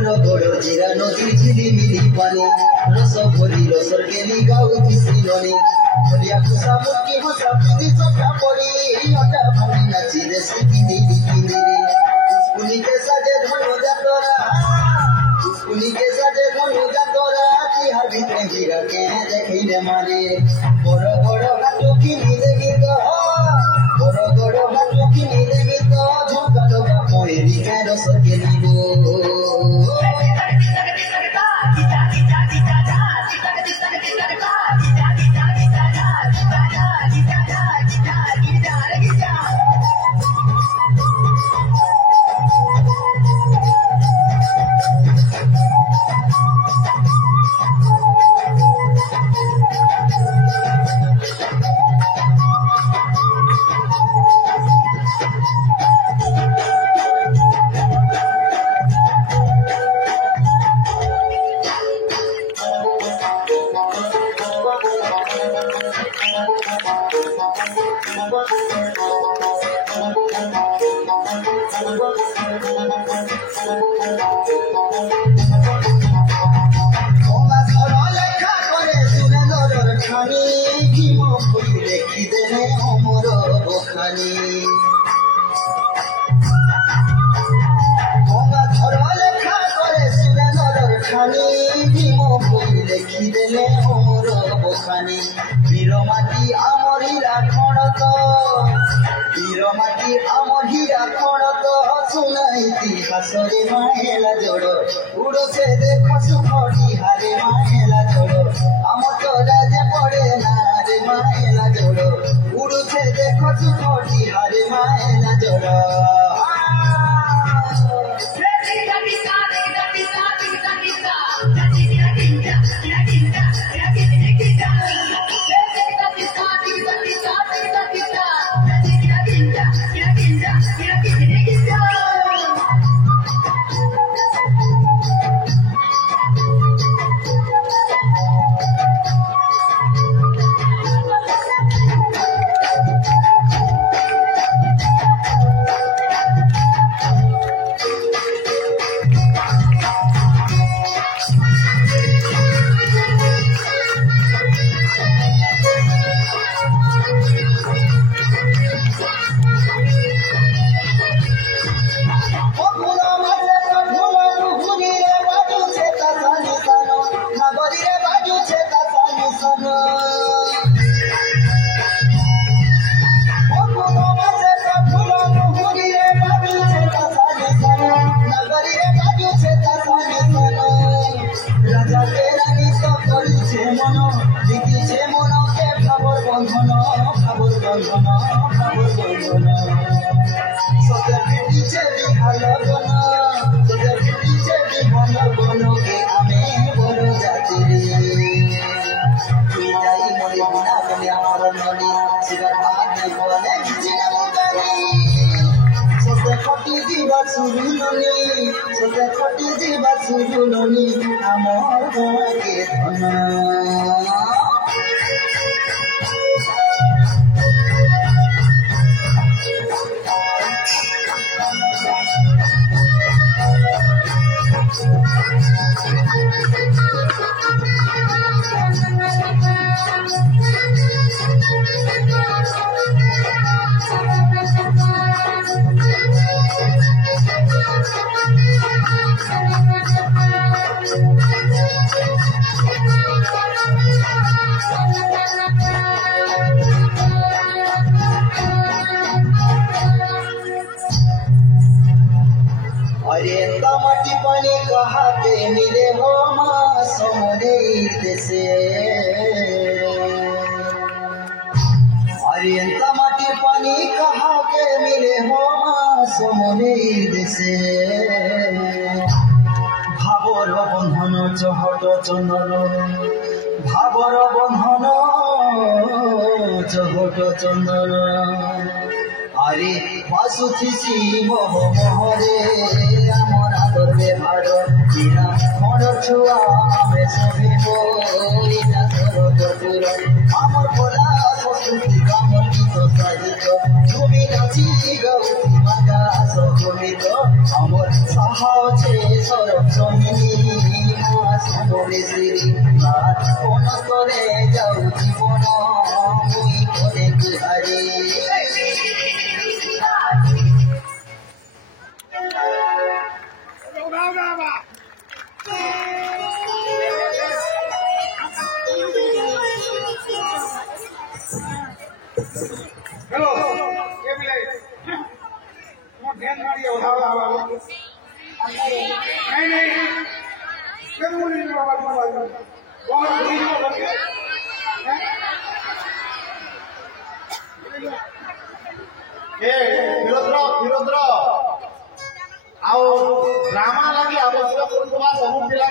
বড় বড় জিরা নদীর ঝিলিমিলি পানি রস ভরি রসর গেলি গাউতি শ্রীলনি হলিয়া কুসা মুখি হসা পিদি চটা পড়ি অটা ভাঙি নাচি রে সিকিনি বিকিনি রে পুষ্পুনিকে সাজে ধনু যাতরা পুষ্পুনিকে সাজে ধনু যাতরা তিহার ভিতরে হীরাকে দেখিলে মারে বড় বড় হাটু কিনি দেখি তো বড় বড় হাটু কিনি দেখি তো ঝুঁকা ডোকা পয়েরি কেন সকে নিব বীরমাটি আমার হীরা খড়ত বীরমাটি আমার হীরা খড়ত শোনা ইতিহাসরে মাহেলা জোড় উড়ছে দেখো সুখটি হারে মাহেলা জোড় আমার তো রাজে পড়ে না রে মাহেলা জোড় উড়ছে দেখো সুখটি হারে মাহেলা জোড় আমার ভাগে ধনা माटी पानी कहाते मिले हो माँ सोने से अरियंता माटी पानी कहा के मिले हो माँ सोने से भावर बंधन चहट चंदन भावर बंधन चहट चंदन अरे बासुथी मोह मोहरे आमर आदर व्यवहार बिना मन छुआ में सभी बोला दूर आमर बोला संस्कृति कामर गीत साहित्य তুমি নাচি গাউতি বাগা সগমিত আমার সাহা আছে সরবজনী মা সমরেশ্বরী আর কোন করে যাও জীবন মুই করে গুহারে हेलो ये मिले तुम ध्यान मारिए उठाओ नहीं जरूर नहीं बाबा बहुत ठीक हो गया ए विरोध आओ ड्रामा लगी आवश्यक सब पिला